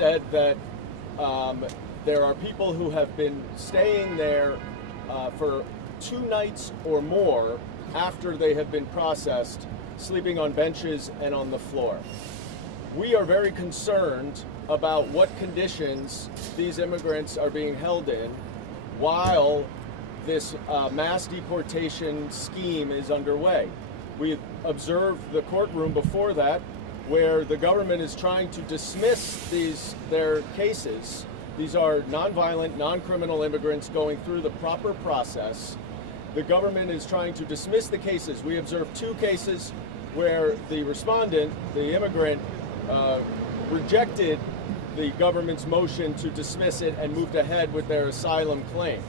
said that there are people who have been staying there for 2 nights or more after they have been processed, sleeping on benches and on the floor. We are very concerned about what conditions these immigrants are being held in while this mass deportation scheme is underway. We observed the courtroom before that where the government is trying to dismiss their cases. These are nonviolent, non-criminal immigrants going through the proper process. The government is trying to dismiss the cases. We observed 2 cases where the respondent, the immigrant, rejected the government's motion to dismiss it and moved ahead with their asylum claim.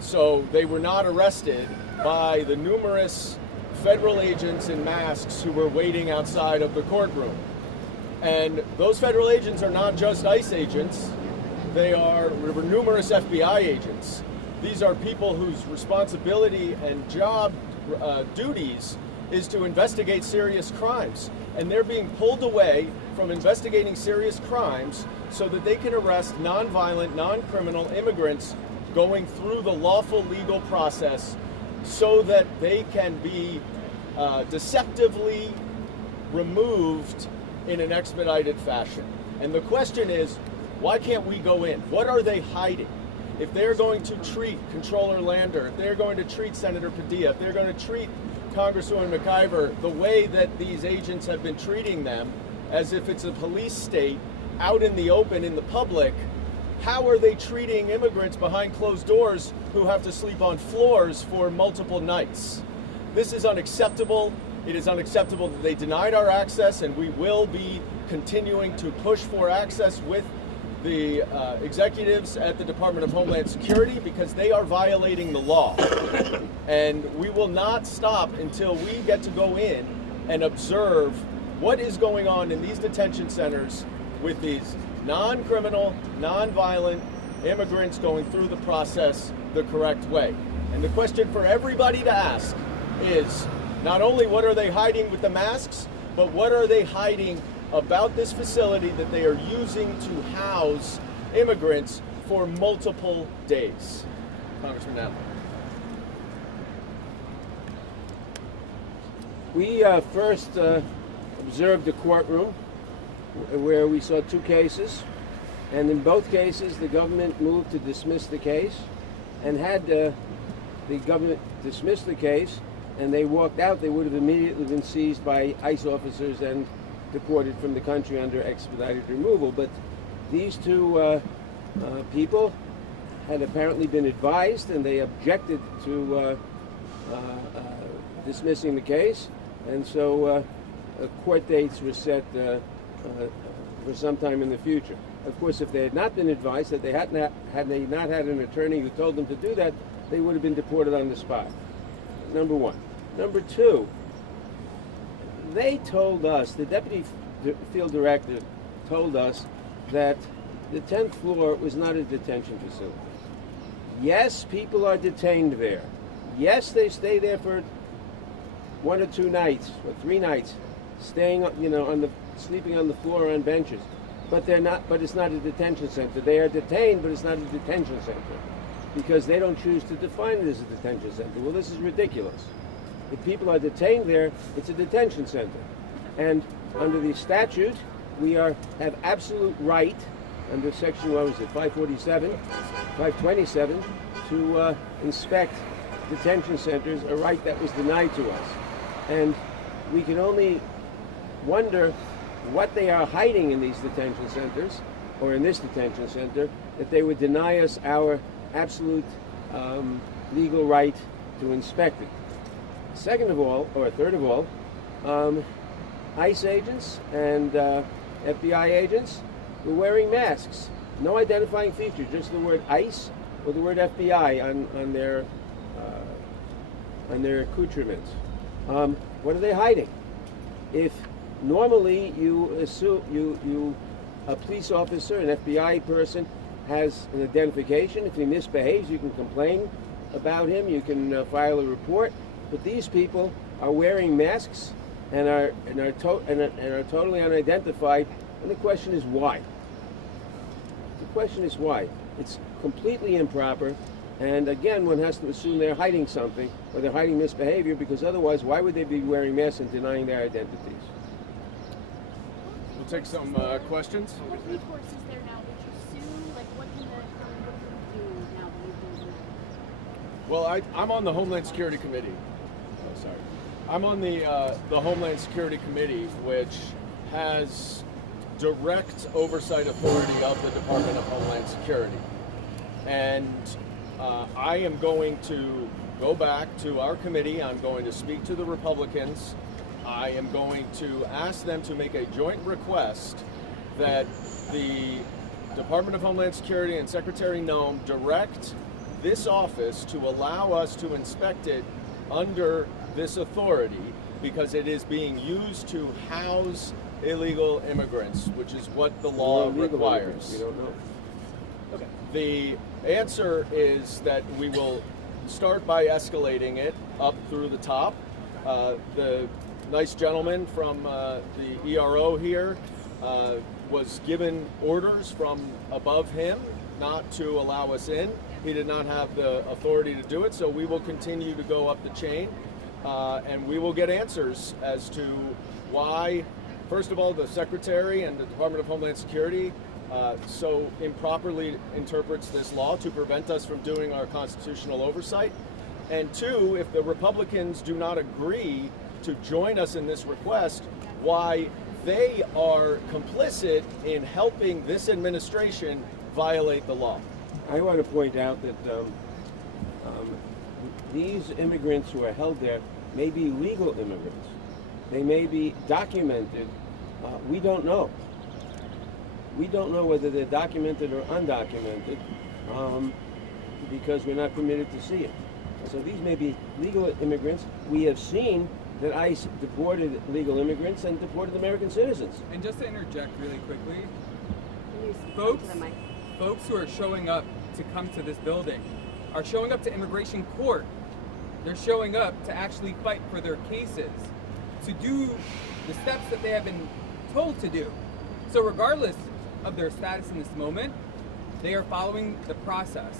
So they were not arrested by the numerous federal agents in masks who were waiting outside of the courtroom. And those federal agents are not just ICE agents. There were numerous FBI agents. These are people whose responsibility and job duties is to investigate serious crimes. And they're being pulled away from investigating serious crimes so that they can arrest nonviolent, non-criminal immigrants going through the lawful legal process so that they can be deceptively removed in an expedited fashion. And the question is, why can't we go in? What are they hiding? If they're going to treat Controller Lander, if they're going to treat Senator Padilla, if they're going to treat Congresswoman McIver the way that these agents have been treating them, as if it's a police state out in the open in the public, how are they treating immigrants behind closed doors who have to sleep on floors for multiple nights? This is unacceptable. It is unacceptable that they denied our access, and we will be continuing to push for access with the executives at the Department of Homeland Security because they are violating the law. And we will not stop until we get to go in and observe what is going on in these detention centers with these non-criminal, non-violent immigrants going through the process the correct way. And the question for everybody to ask is not only what are they hiding with the masks, but what are they hiding about this facility that they are using to house immigrants for multiple days. Congressman Allen. We first observed the courtroom where we saw 2 cases, and in both cases the government moved to dismiss the case, and had the government dismissed the case and they walked out, they would have immediately been seized by ICE officers and deported from the country under expedited removal. But these 2 people had apparently been advised, and they objected to dismissing the case, and so court dates were set for some time in the future. Of course, if they had not been advised, that they had they not had an attorney who told them to do that, they would have been deported on the spot. Number 1. Number 2, they told us, the deputy field director told us that the 10th floor was not a detention facility. Yes, people are detained there. Yes, they stay there for 1 or 2 nights or 3 nights, staying, sleeping on the floor on benches. But they're not. But it's not a detention center. They are detained, but it's not a detention center because they don't choose to define it as a detention center. Well, this is ridiculous. If people are detained there, it's a detention center, and under the statute, we have absolute right under section 527, to inspect detention centers, a right that was denied to us. And we can only wonder what they are hiding in these detention centers, or in this detention center, that they would deny us our absolute legal right to inspect it. Second of all, or third of all, ICE agents and FBI agents were wearing masks. No identifying feature, just the word ICE or the word FBI on their accoutrements. What are they hiding? If normally you assume a police officer, an FBI person, has an identification. If he misbehaves, you can complain about him. You can file a report. But these people are wearing masks and are totally unidentified. And the question is why? question is why. It's completely improper, and again, one has to assume they're hiding something, or they're hiding misbehavior, because otherwise, why would they be wearing masks and denying their identities? We'll take some questions. What recourse is there now? Did you sue? Like, what can you do now that you've been denied? Well, I'm on the Homeland Security Committee. Oh, sorry. I'm on the Homeland Security Committee, which has direct oversight authority of the Department of Homeland Security. And I am going to go back to our committee. I'm going to speak to the Republicans. I am going to ask them to make a joint request that the Department of Homeland Security and Secretary Noem direct this office to allow us to inspect it under this authority, because it is being used to house illegal immigrants, which is what the law requires. We don't know. Okay. The answer is that we will start by escalating it up through the top. The nice gentleman from the ERO here was given orders from above him not to allow us in. He did not have the authority to do it, so we will continue to go up the chain, and we will get answers as to why, first of all, the Secretary and the Department of Homeland Security so improperly interprets this law to prevent us from doing our constitutional oversight. And two, if the Republicans do not agree to join us in this request, why they are complicit in helping this administration violate the law. I want to point out that these immigrants who are held there may be legal immigrants. They may be documented. We don't know. We don't know whether they're documented or undocumented because we're not permitted to see it. So these may be legal immigrants. We have seen that ICE deported legal immigrants and deported American citizens. And just to interject really quickly, Can you speak folks, to the mic? folks who are showing up to come to this building are showing up to immigration court. They're showing up to actually fight for their cases, to do the steps that they have been told to do. So regardless of their status in this moment, they are following the process.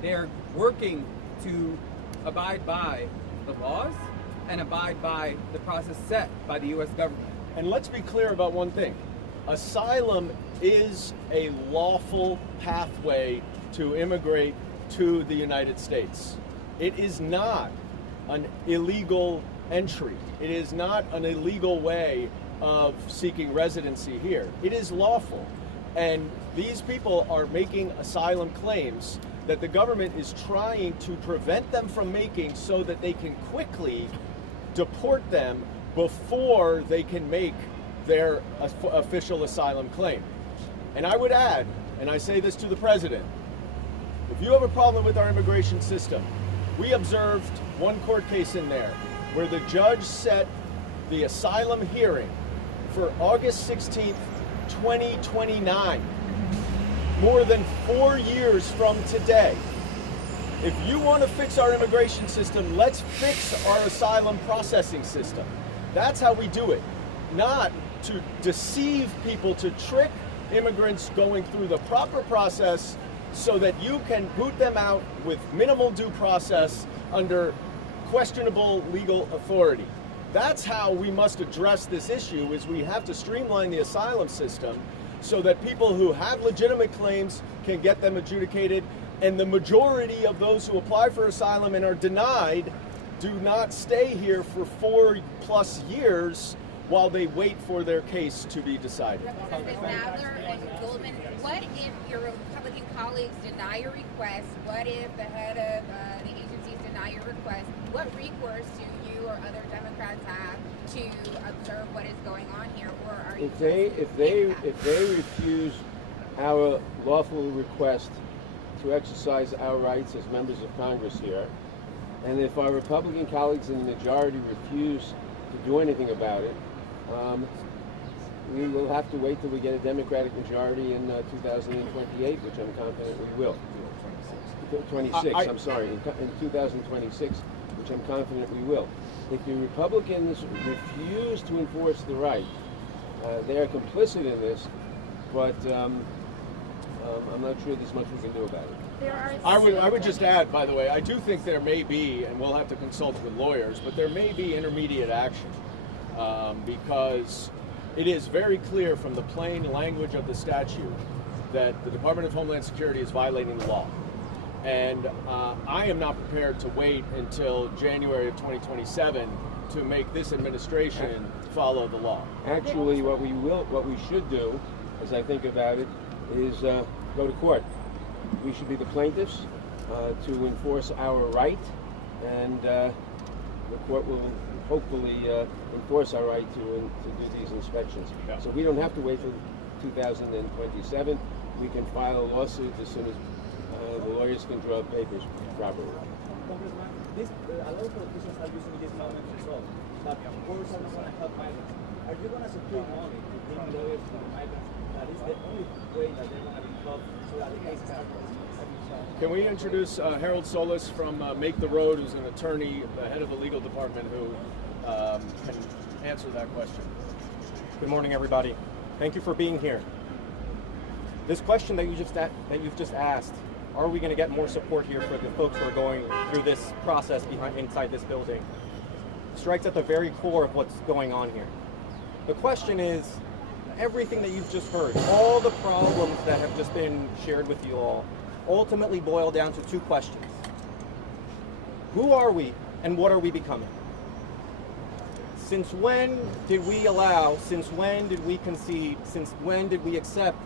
They are working to abide by the laws and abide by the process set by the U.S. government. And let's be clear about one thing. Asylum is a lawful pathway to immigrate to the United States. It is not an illegal entry. It is not an illegal way of seeking residency here. It is lawful. And these people are making asylum claims that the government is trying to prevent them from making so that they can quickly deport them before they can make their official asylum claim. And I would add, and I say this to the president, if you have a problem with our immigration system, we observed one court case in there where the judge set the asylum hearing for August 16th, 2029, more than 4 years from today. If you want to fix our immigration system, let's fix our asylum processing system. That's how we do it. Not to deceive people, to trick immigrants going through the proper process so that you can boot them out with minimal due process under questionable legal authority. That's how we must address this issue, is we have to streamline the asylum system so that people who have legitimate claims can get them adjudicated, and the majority of those who apply for asylum and are denied do not stay here for 4+ years while they wait for their case to be decided. Representatives Nadler and Goldman, what if your Republican colleagues deny your request? What if the head of the agencies deny your request? What recourse do you or other Democrats have to observe what is going on here, or are you? If they refuse our lawful request to exercise our rights as members of Congress here, and if our Republican colleagues in the majority refuse to do anything about it, we will have to wait till we get a Democratic majority in 2028, which I'm confident we will. 26, I'm sorry, in 2026, which I'm confident we will. If the Republicans refuse to enforce the right, they are complicit in this, but I'm not sure there's much we can do about it. There are I would just add, by the way, I do think there may be, and we'll have to consult with lawyers, but there may be intermediate action because it is very clear from the plain language of the statute that the Department of Homeland Security is violating the law. And I am not prepared to wait until January of 2027 to make this administration follow the law. Actually, what we should do, as I think about it, is go to court. We should be the plaintiffs to enforce our right, and the court will hopefully enforce our right to do these inspections. Yeah. So we don't have to wait for 2027. We can file a lawsuit as soon as the lawyers can draw up papers properly. Congressman, a lot of politicians are using this moment as well. That courts are not going to help migrants. Are you going to secure money to bring lawyers to the migrants? That is the only way that they're going to be helped so that the cases are closed. Can we introduce Harold Solis from Make the Road, who's an attorney, the head of the legal department, who can answer that question? Good morning, everybody. Thank you for being here. This question that you've just asked, are we going to get more support here for the folks who are going through this process inside this building, strikes at the very core of what's going on here. The question is, everything that you've just heard, all the problems that have just been shared with you all, ultimately boil down to two questions. Who are we and what are we becoming? Since when did we allow, since when did we concede, since when did we accept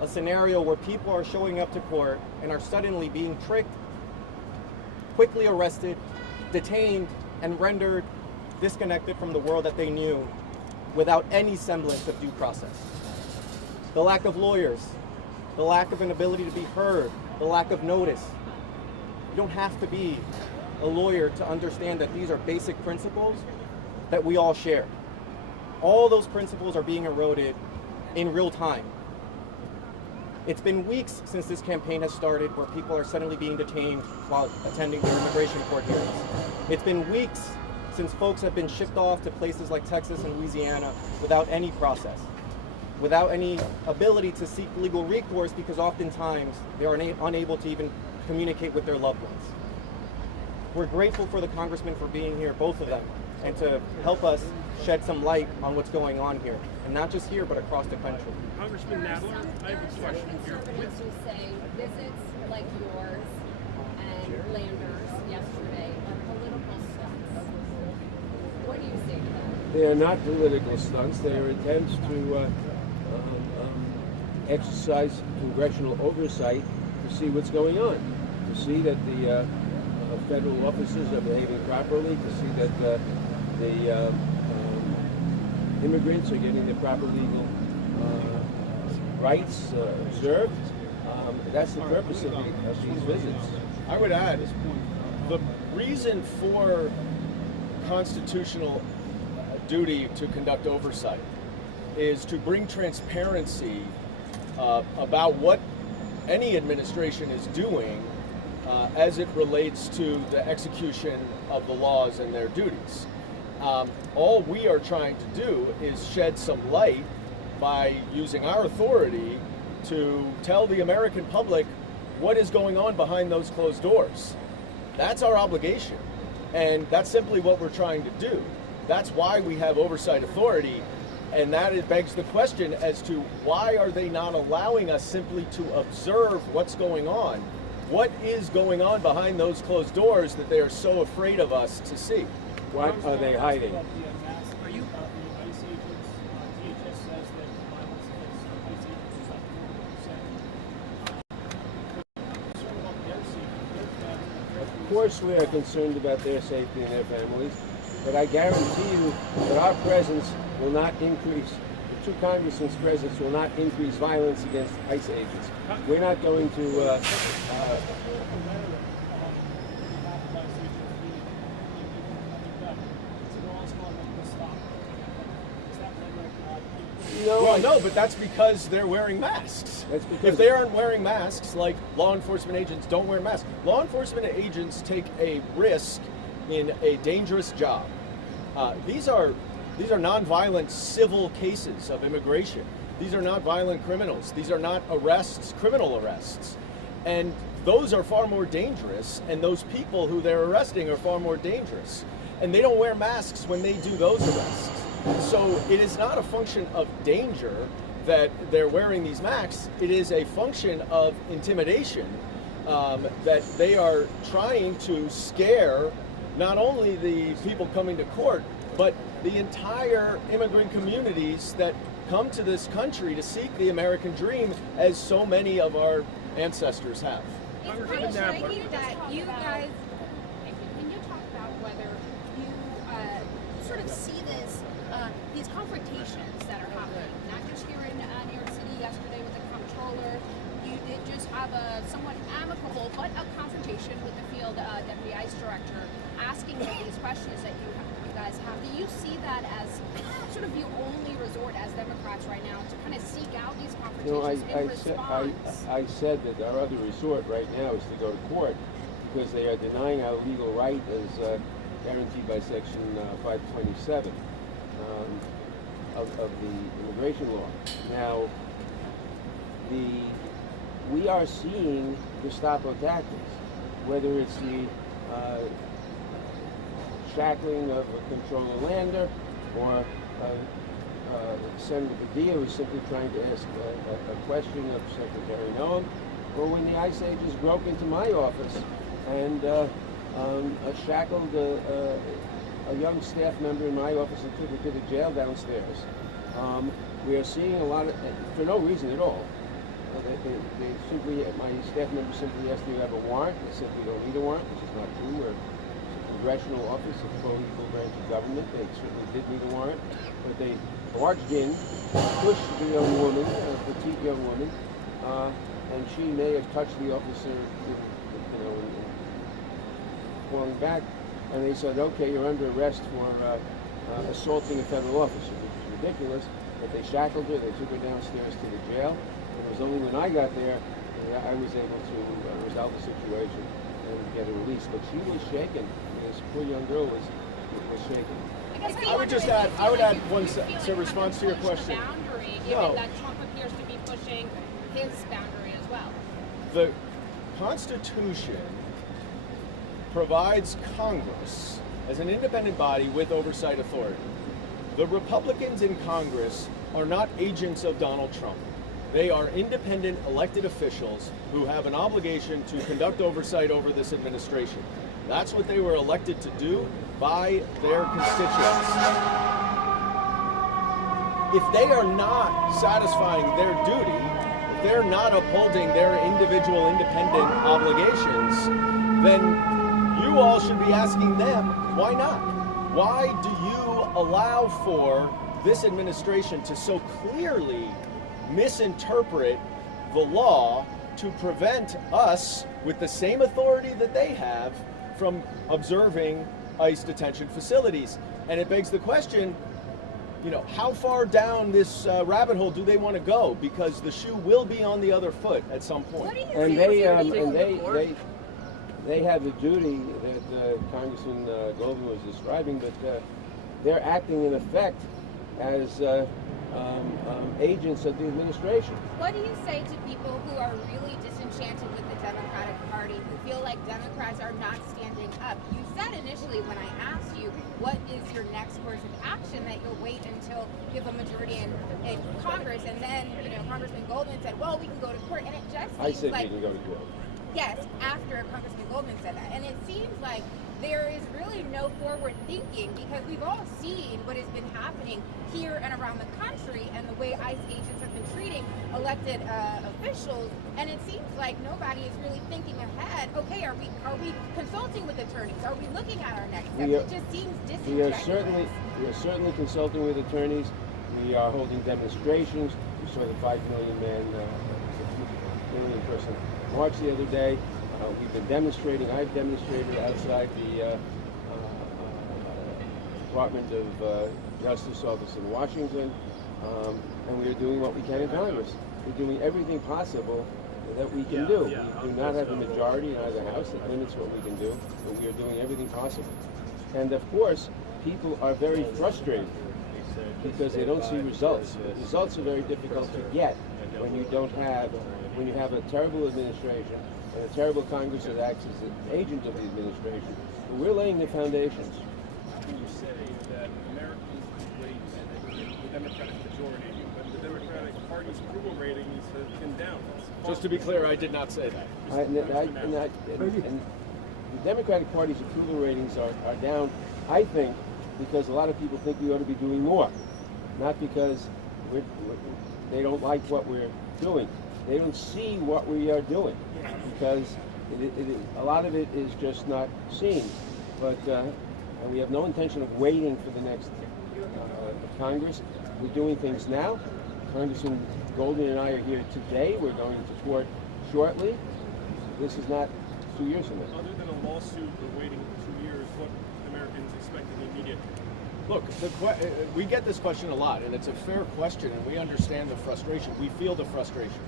a scenario where people are showing up to court and are suddenly being tricked, quickly arrested, detained, and rendered disconnected from the world that they knew without any semblance of due process? The lack of lawyers, the lack of an ability to be heard, the lack of notice. You don't have to be a lawyer to understand that these are basic principles that we all share. All those principles are being eroded in real time. It's been weeks since this campaign has started where people are suddenly being detained while attending their immigration court hearings. It's been weeks since folks have been shipped off to places like Texas and Louisiana without any process, without any ability to seek legal recourse because oftentimes they are unable to even communicate with their loved ones. We're grateful for the congressmen for being here, both of them, and to help us shed some light on what's going on here, and not just here, but across the country. Congressman Nadler, I have a question here. conservatives who say visits like yours and Landers yesterday are political stunts. What do you say to that? They are not political stunts. They are attempts to exercise congressional oversight to see what's going on, to see that the federal officers are behaving properly, to see that the immigrants are getting the proper legal rights observed. That's the purpose of these visits. I would add, the reason for constitutional duty to conduct oversight is to bring transparency about what any administration is doing as it relates to the execution of the laws and their duties. All we are trying to do is shed some light by using our authority to tell the American public what is going on behind those closed doors. That's our obligation, and that's simply what we're trying to do. That's why we have oversight authority, and that it begs the question as to why are they not allowing us simply to observe what's going on? What is going on behind those closed doors that they are so afraid of us to see? What are they hiding? Are you ICE agents? DHS says that violence against ICE agents is like 40%. Of course we are concerned about their safety and their families, but I guarantee you that our presence will not increase, the two congressmen's presence will not increase violence against ICE agents. We're not going to No, but that's because they're wearing masks. That's because if they aren't wearing masks, like law enforcement agents don't wear masks. Law enforcement agents take a risk in a dangerous job. These are nonviolent civil cases of immigration. These are not violent criminals. These are not arrests, criminal arrests. And those are far more dangerous, and those people who they're arresting are far more dangerous. And they don't wear masks when they do those arrests. So it is not a function of danger that they're wearing these masks. It is a function of intimidation, that they are trying to scare not only the people coming to court, but the entire immigrant communities that come to this country to seek the American dream, as so many of our ancestors have. It's kind of striking that you guys. Can you talk about whether you sort of see these confrontations that are happening, not just here in New York City yesterday with the comptroller? You did just have a somewhat amicable but a confrontation with the field deputy ICE director, asking these questions that you guys have. Do you see that as sort of your only resort as Democrats right now to kind of seek out these confrontations in response? I said that our other resort right now is to go to court because they are denying our legal right as guaranteed by Section 527 of the immigration law. Now, we are seeing Gestapo tactics, whether it's the shackling of a controller lander, or Senator Padilla was simply trying to ask a question of Secretary Noem, or when the ICE agents broke into my office and shackled a young staff member in my office and took her to the jail downstairs. We are seeing a lot of, for no reason at all. They simply, my staff member simply asked, do you have a warrant? They said we don't need a warrant, which is not true. We're a congressional office, a fully full branch of government. They certainly did need a warrant, but they barged in, pushed the young woman, a petite young woman, and she may have touched the officer, falling back, and they said, okay, you're under arrest for assaulting a federal officer, which is ridiculous. But they shackled her, they took her downstairs to the jail. And it was only when I got there that I was able to resolve the situation and get her released. But she was shaken. This poor young girl was shaken. I would just add, I would add one response to your question. Boundary, given that Trump appears to be pushing his boundary as well. The Constitution provides Congress as an independent body with oversight authority. The Republicans in Congress are not agents of Donald Trump. They are independent elected officials who have an obligation to conduct oversight over this administration. That's what they were elected to do by their constituents. If they are not satisfying their duty, if they're not upholding their individual independent obligations, then you all should be asking them, why not? Why do you allow for this administration to so clearly misinterpret the law to prevent us, with the same authority that they have, from observing ICE detention facilities? And it begs the question, how far down this rabbit hole do they want to go? Because the shoe will be on the other foot at some point. And they have a duty that Congressman Goldman was describing, but they're acting in effect as agents of the administration. What do you say to people who are really disenchanted with the Democratic Party, who feel like Democrats are not standing up? You said initially when I asked you, what is your next course of action, that you'll wait until you have a majority in Congress, and then, Congressman Goldman said, well, we can go to court, and it just seems I said like, we can go to court. Yes, after Congressman Goldman said that. And it seems like there is really no forward thinking, because we've all seen what has been happening here and around the country and the way ICE agents have been treating elected officials. And it seems like nobody is really thinking ahead. Okay, are we consulting with attorneys? Are we looking at our next steps? It just seems disingenuous. We are certainly consulting with attorneys. We are holding demonstrations. We saw the 5 million person march the other day. We've been demonstrating. I've demonstrated outside the Department of Justice office in Washington, and we are doing what we can in Congress. We're doing everything possible that we can do. We do not have a majority in either house that limits what we can do, but we are doing everything possible. And of course, people are very frustrated because they don't see results. Results are very difficult to get when you have a terrible administration and a terrible Congress that acts as an agent of the administration. But we're laying the foundations. How can you say that Americans wait the Democratic majority when the Democratic Party's approval ratings have been down? Just to be clear, I did not say that. And the Democratic Party's approval ratings are down, I think, because a lot of people think we ought to be doing more, not because they don't like what we're doing. They don't see what we are doing because a lot of it is just not seen. But and we have no intention of waiting for the next Congress. We're doing things now. Congressman Golden and I are here today. We're going to court shortly. This is not 2 years from now. Other than a lawsuit or waiting 2 years, what Americans expect in the immediate? Look, we get this question a lot, and it's a fair question, and we understand the frustration. We feel the frustration.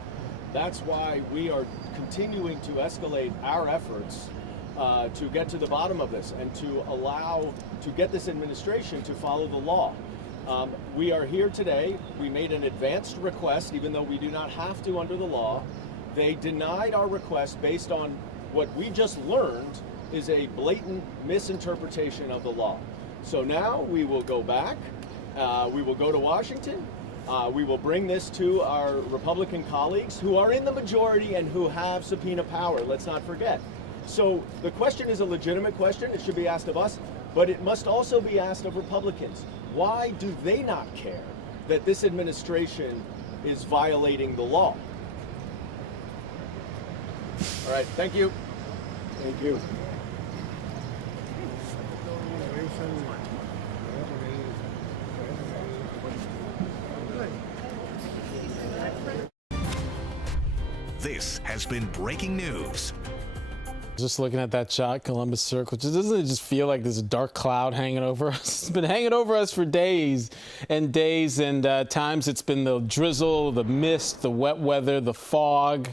That's why we are continuing to escalate our efforts to get to the bottom of this and to get this administration to follow the law. We are here today. We made an advanced request, even though we do not have to under the law. They denied our request based on what we just learned is a blatant misinterpretation of the law. So now we will go back, we will go to Washington, we will bring this to our Republican colleagues who are in the majority and who have subpoena power, let's not forget. So the question is a legitimate question, it should be asked of us, but it must also be asked of Republicans. Why do they not care that this administration is violating the law? All right, thank you. Thank you. This has been breaking news. Just looking at that shot, Columbus Circle, doesn't it just feel like there's a dark cloud hanging over us? It's been hanging over us for days and days, and times it's been the drizzle, the mist, the wet weather, the fog,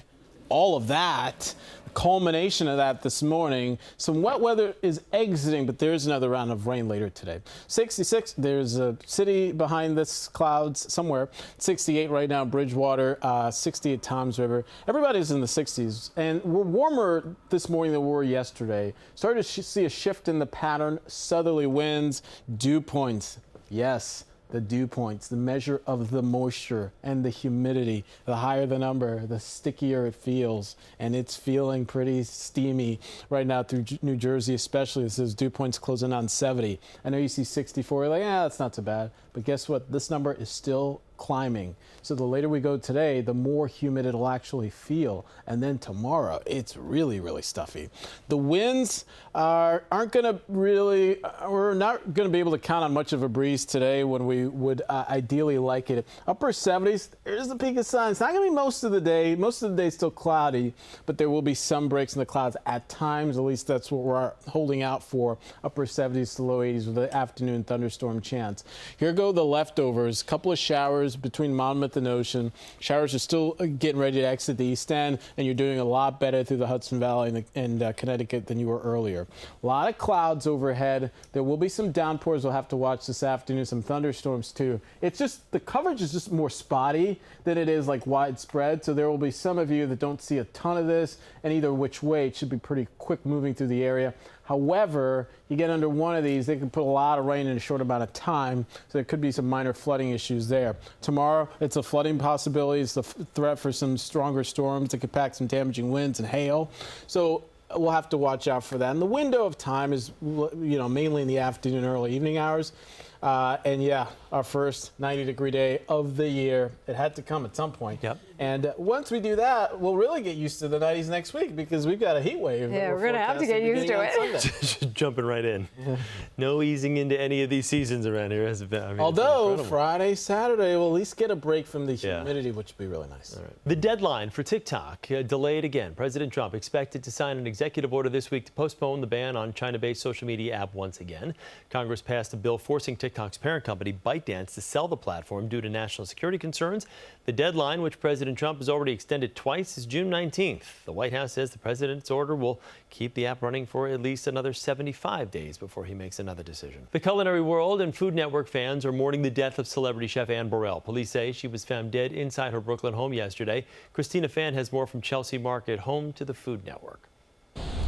all of that. Culmination of that this morning. Some wet weather is exiting, but there's another round of rain later today. 66, there's a city behind this clouds somewhere. 68 right now, Bridgewater, 60 at Toms River. Everybody's in the 60s, and we're warmer this morning than we were yesterday. Started to see a shift in the pattern. Southerly winds, dew points. Yes. The dew points, the measure of the moisture and the humidity. The higher the number, the stickier it feels. And it's feeling pretty steamy right now through New Jersey, especially. This is dew points closing on 70. I know you see 64, you're like, that's not so bad. But guess what? This number is still climbing. So the later we go today, the more humid it'll actually feel. And then tomorrow, it's really, really stuffy. The winds aren't going to really, we're not going to be able to count on much of a breeze today when we would ideally like it. Upper 70s, there's the peak of sun. It's not going to be most of the day. Most of the day is still cloudy, but there will be some breaks in the clouds at times. At least that's what we're holding out for. Upper 70s to low 80s with an afternoon thunderstorm chance. Here go the leftovers. A couple of showers between Monmouth and Ocean. Showers are still getting ready to exit the East End, and you're doing a lot better through the Hudson Valley and Connecticut than you were earlier. A lot of clouds overhead. There will be some downpours we'll have to watch this afternoon, some thunderstorms too. It's just the coverage is just more spotty than it is like widespread, so there will be some of you that don't see a ton of this, and either which way it should be pretty quick moving through the area. However, you get under one of these, they can put a lot of rain in a short amount of time, so there could be some minor flooding issues there. Tomorrow, it's a flooding possibility. It's the threat for some stronger storms that could pack some damaging winds and hail. So we'll have to watch out for that. And the window of time is, mainly in the afternoon, early evening hours. And yeah, our first 90-degree day of the year. It had to come at some point. Yep. And once we do that, we'll really get used to the 90s next week because we've got a heat wave. Yeah, we're going to have to get used to it. Jumping right in. Yeah. No easing into any of these seasons around here. Although Friday, Saturday, we'll at least get a break from the humidity, which would be really nice. All right. The deadline for TikTok delayed again. President Trump expected to sign an executive order this week to postpone the ban on China-based social media app once again. Congress passed a bill forcing TikTok TikTok's parent company, ByteDance, to sell the platform due to national security concerns. The deadline, which President Trump has already extended twice, is June 19th. The White House says the president's order will keep the app running for at least another 75 days before he makes another decision. The culinary world and Food Network fans are mourning the death of celebrity chef Anne Burrell. Police say she was found dead inside her Brooklyn home yesterday. Christina Fan has more from Chelsea Market, home to the Food Network.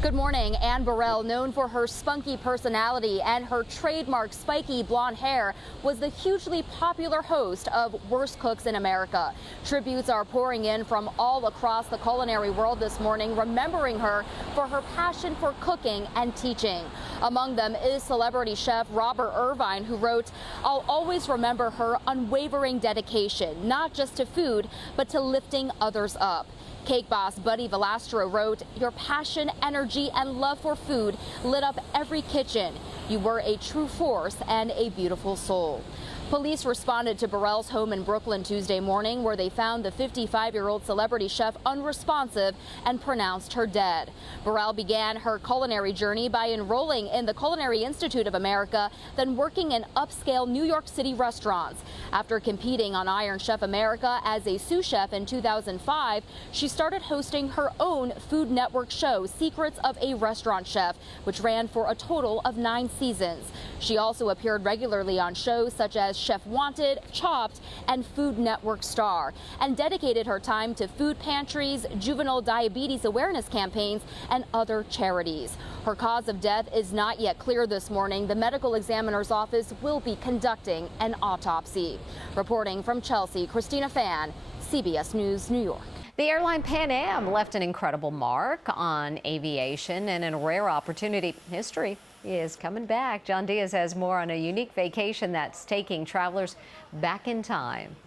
Good morning. Anne Burrell, known for her spunky personality and her trademark spiky blonde hair, was the hugely popular host of Worst Cooks in America. Tributes are pouring in from all across the culinary world this morning, remembering her for her passion for cooking and teaching. Among them is celebrity chef Robert Irvine, who wrote, "I'll always remember her unwavering dedication, not just to food, but to lifting others up." Cake boss Buddy Valastro wrote, "Your passion, energy, and love for food lit up every kitchen. You were a true force and a beautiful soul." Police responded to Burrell's home in Brooklyn Tuesday morning, where they found the 55-year-old celebrity chef unresponsive and pronounced her dead. Burrell began her culinary journey by enrolling in the Culinary Institute of America, then working in upscale New York City restaurants. After competing on Iron Chef America as a sous chef in 2005, she started hosting her own Food Network show, Secrets of a Restaurant Chef, which ran for a total of 9 seasons. She also appeared regularly on shows such as Chef Wanted, Chopped, and Food Network Star, and dedicated her time to food pantries, juvenile diabetes awareness campaigns, and other charities. Her cause of death is not yet clear this morning. The medical examiner's office will be conducting an autopsy. Reporting from Chelsea, Christina Fan, CBS News, New York. The airline Pan Am left an incredible mark on aviation, and in a rare opportunity, history is coming back. John Diaz has more on a unique vacation that's taking travelers back in time.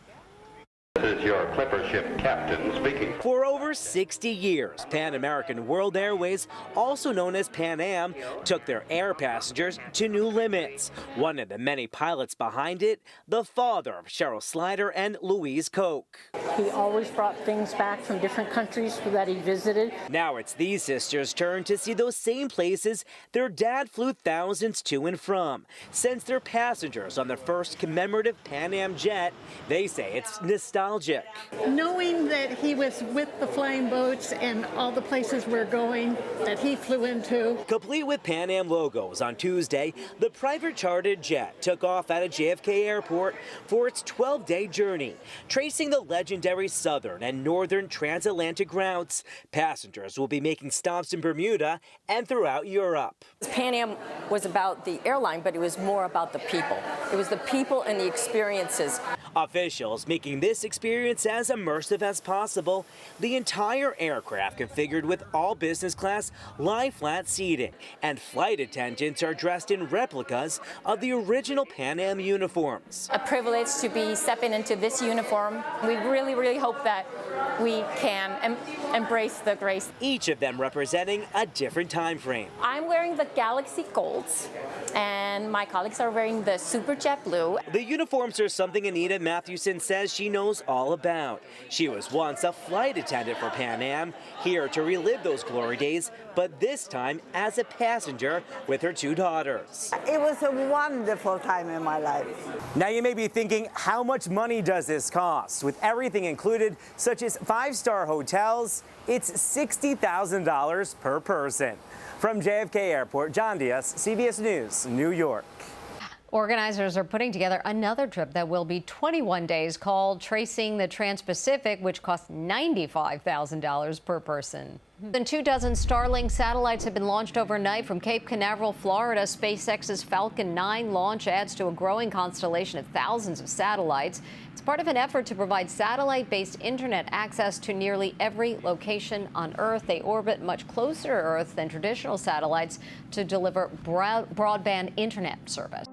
This is your clipper ship captain speaking. For over 60 years, Pan American World Airways, also known as Pan Am, took their air passengers to new limits. One of the many pilots behind it, the father of Cheryl Slider and Louise Koch. He always brought things back from different countries that he visited. Now it's these sisters' turn to see those same places their dad flew thousands to and from. Since they're passengers on the first commemorative Pan Am jet, they say it's nostalgic. Knowing that he was with the flying boats and all the places we're going that he flew into. Complete with Pan Am logos, on Tuesday, the private chartered jet took off out of JFK Airport for its 12-day journey, tracing the legendary southern and northern transatlantic routes. Passengers will be making stops in Bermuda and throughout Europe. Pan Am was about the airline, but it was more about the people. It was the people and the experiences. Officials making this experience as immersive as possible. The entire aircraft configured with all business class lie flat seating, and flight attendants are dressed in replicas of the original Pan Am uniforms. A privilege to be stepping into this uniform. We really hope that we can embrace the grace. Each of them representing a different time frame. I'm wearing the Galaxy Golds, and my colleagues are wearing the Super Jet Blue. The uniforms are something Anita Mathewson says she knows all about. She was once a flight attendant for Pan Am, here to relive those glory days, but this time as a passenger with her 2 daughters. It was a wonderful time in my life. Now you may be thinking, how much money does this cost? With everything included, such as 5-star hotels, it's $60,000 per person. From JFK Airport, John Diaz, CBS News, New York. Organizers are putting together another trip that will be 21 days called Tracing the Trans-Pacific, which costs $95,000 per person. More than 24 Starlink satellites have been launched overnight from Cape Canaveral, Florida. SpaceX's Falcon 9 launch adds to a growing constellation of thousands of satellites. It's part of an effort to provide satellite-based internet access to nearly every location on Earth. They orbit much closer to Earth than traditional satellites to deliver broadband internet service.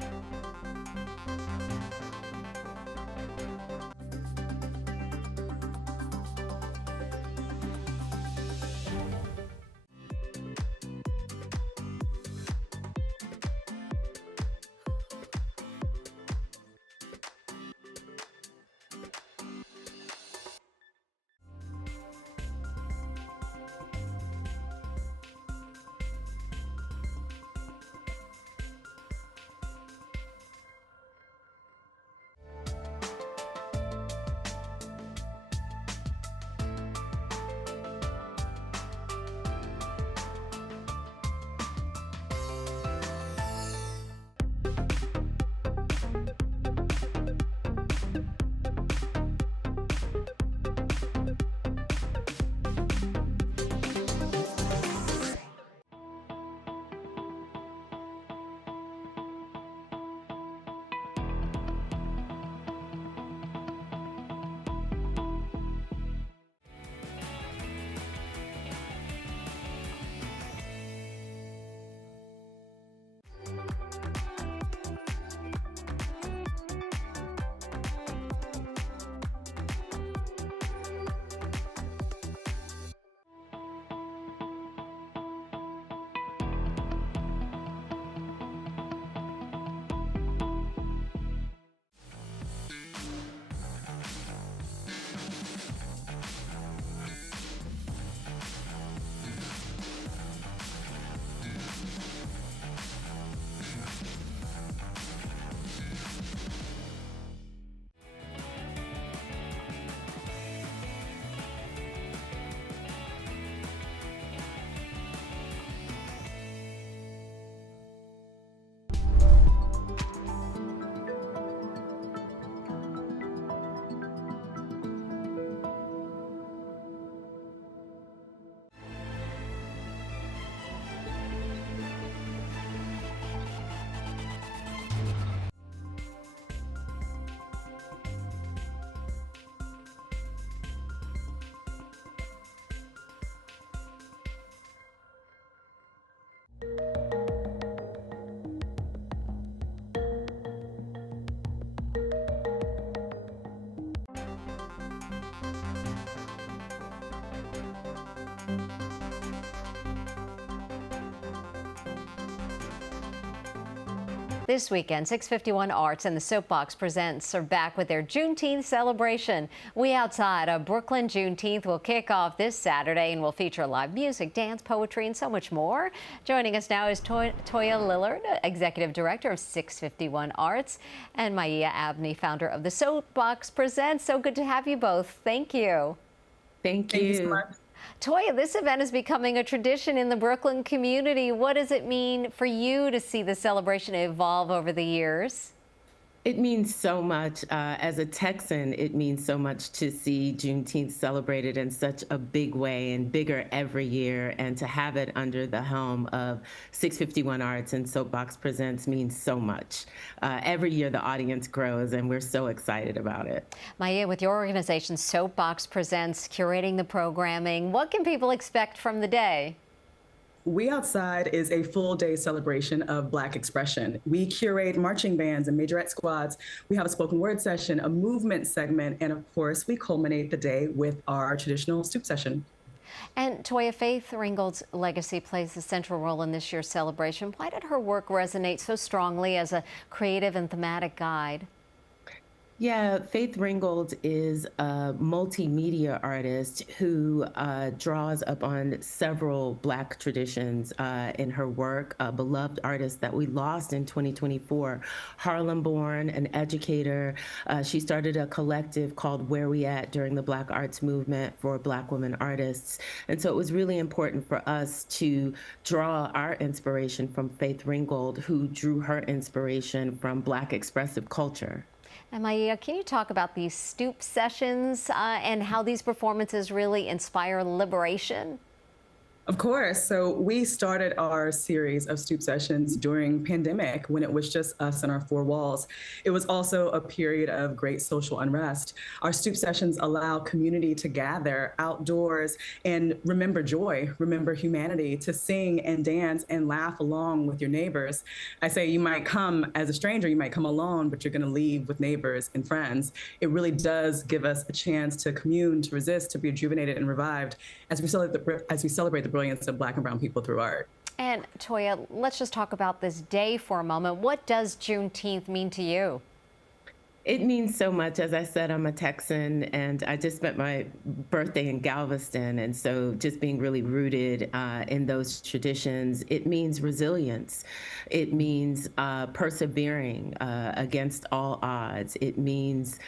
This weekend, 651 Arts and the Soapbox Presents are back with their Juneteenth celebration. We Outside, a Brooklyn Juneteenth will kick off this Saturday and will feature live music, dance, poetry, and so much more. Joining us now is Toya Lillard, Executive Director of 651 Arts, and Maya Abney, founder of the Soapbox Presents. So good to have you both. Thank you. Thank you so much. Toya, this event is becoming a tradition in the Brooklyn community. What does it mean for you to see the celebration evolve over the years? It means so much. As a Texan, it means so much to see Juneteenth celebrated in such a big way and bigger every year, and to have it under the helm of 651 Arts and Soapbox Presents means so much. Every year the audience grows, and we're so excited about it. Maya, with your organization Soapbox Presents curating the programming, what can people expect from the day? We Outside is a full-day celebration of Black expression. We curate marching bands and majorette squads. We have a spoken word session, a movement segment, and of course, we culminate the day with our traditional stoop session. And Toya, Faith Ringgold's legacy plays a central role in this year's celebration. Why did her work resonate so strongly as a creative and thematic guide? Yeah, Faith Ringgold is a multimedia artist who draws upon several Black traditions in her work, a beloved artist that we lost in 2024. Harlem-born, an educator. She started a collective called Where We At during the Black Arts Movement for Black women artists. And so it was really important for us to draw our inspiration from Faith Ringgold, who drew her inspiration from Black expressive culture. And Maya, can you talk about these stoop sessions and how these performances really inspire liberation? Of course. So we started our series of stoop sessions during pandemic when it was just us and our four walls. It was also a period of great social unrest. Our stoop sessions allow community to gather outdoors and remember joy, remember humanity, to sing and dance and laugh along with your neighbors. I say you might come as a stranger, you might come alone, but you're going to leave with neighbors and friends. It really does give us a chance to commune, to resist, to be rejuvenated and revived as we celebrate the brilliance of Black and brown people through art. And Toya, let's just talk about this day for a moment. What does Juneteenth mean to you? It means so much. As I said, I'm a Texan, and I just spent my birthday in Galveston, and so just being really rooted in those traditions. It means resilience. It means persevering against all odds. It means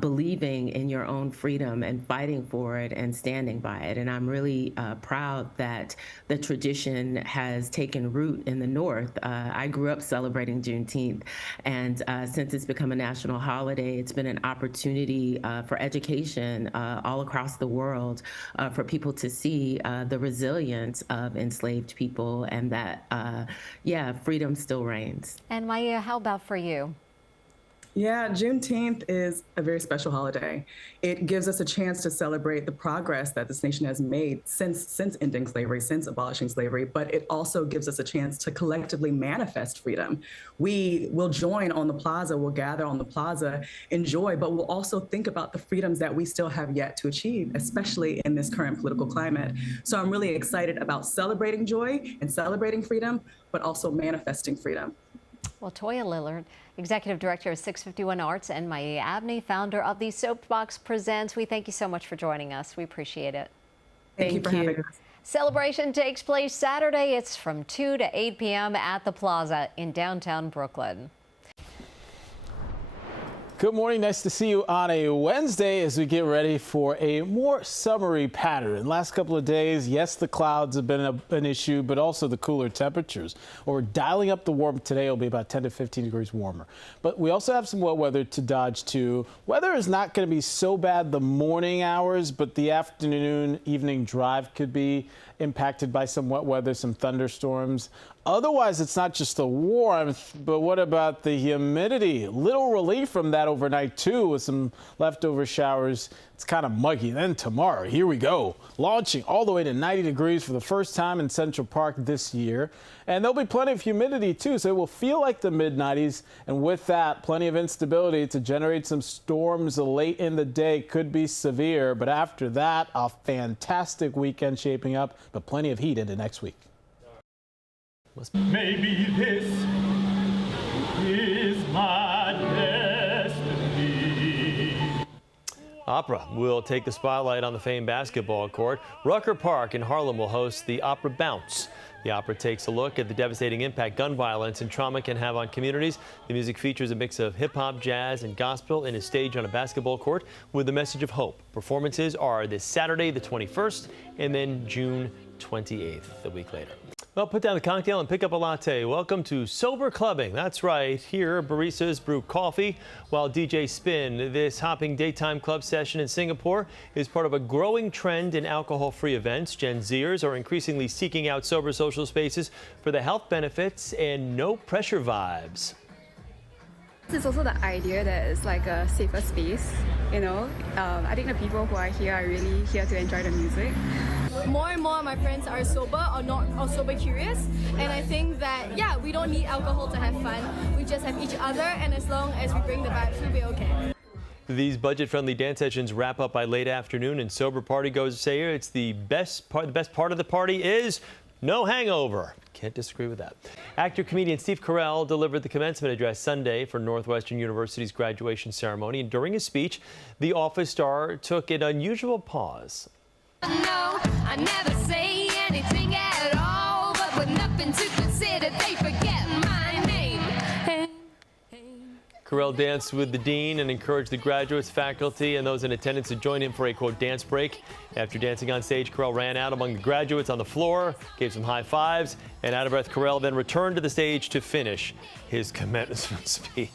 believing in your own freedom and fighting for it and standing by it. And I'm really proud that the tradition has taken root in the North. I grew up celebrating Juneteenth, and since it's become a national holiday, it's been an opportunity for education all across the world for people to see the resilience of enslaved people, and that, freedom still reigns. And Maya, how about for you? Yeah, Juneteenth is a very special holiday. It gives us a chance to celebrate the progress that this nation has made since ending slavery, since abolishing slavery, but it also gives us a chance to collectively manifest freedom. We will join on the plaza, we'll gather on the plaza, enjoy, but we'll also think about the freedoms that we still have yet to achieve, especially in this current political climate. So I'm really excited about celebrating joy and celebrating freedom, but also manifesting freedom. Well, Toya Lillard, Executive Director of 651 Arts, and Maya Abney, founder of the Soapbox Presents. We thank you so much for joining us. We appreciate it. Thank you for having us. Celebration takes place Saturday. It's from 2 to 8 p.m. at the Plaza in downtown Brooklyn. Good morning. Nice to see you on a Wednesday as we get ready for a more summery pattern. Last couple of days, yes, the clouds have been an issue, but also the cooler temperatures. Well, we're dialing up the warmth today. It'll be about 10 to 15 degrees warmer. But we also have some wet weather to dodge too. Weather is not going to be so bad the morning hours, but the afternoon, evening drive could be impacted by some wet weather, some thunderstorms. Otherwise, it's not just the warmth, but what about the humidity? Little relief from that overnight, too, with some leftover showers. It's kind of muggy. Then tomorrow, here we go, launching all the way to 90 degrees for the first time in Central Park this year. And there'll be plenty of humidity, too, so it will feel like the mid-90s. And with that, plenty of instability to generate some storms late in the day. Could be severe, but after that, a fantastic weekend shaping up, but plenty of heat into next week. Maybe this is my destiny. Opera will take the spotlight on the famed basketball court. Rucker Park in Harlem will host the Opera Bounce. The opera takes a look at the devastating impact gun violence and trauma can have on communities. The music features a mix of hip-hop, jazz, and gospel in a stage on a basketball court with a message of hope. Performances are this Saturday, the 21st, and then June 28th, a week later. Well, put down the cocktail and pick up a latte. Welcome to Sober Clubbing. That's right. Here, baristas brew coffee while DJ spin. This hopping daytime club session in Singapore is part of a growing trend in alcohol-free events. Gen Zers are increasingly seeking out sober social spaces for the health benefits and no-pressure vibes. It's also the idea that it's like a safer space, you know. I think the people who are here are really here to enjoy the music. More and more of my friends are sober or sober curious, and I think that, yeah, we don't need alcohol to have fun. We just have each other, and as long as we bring the vibes, we'll be okay. These budget-friendly dance sessions wrap up by late afternoon, and sober partygoers say it's the best part of the party is no hangover. Can't disagree with that. Actor-comedian Steve Carell delivered the commencement address Sunday for Northwestern University's graduation ceremony. And during his speech, the Office star took an unusual pause. No, I never say anything at all, but with nothing to consider, they forget my name. Carell danced with the dean and encouraged the graduates, faculty, and those in attendance to join him for a, quote, dance break. After dancing on stage, Carell ran out among the graduates on the floor, gave some high fives, and out of breath, Carell then returned to the stage to finish his commencement speech.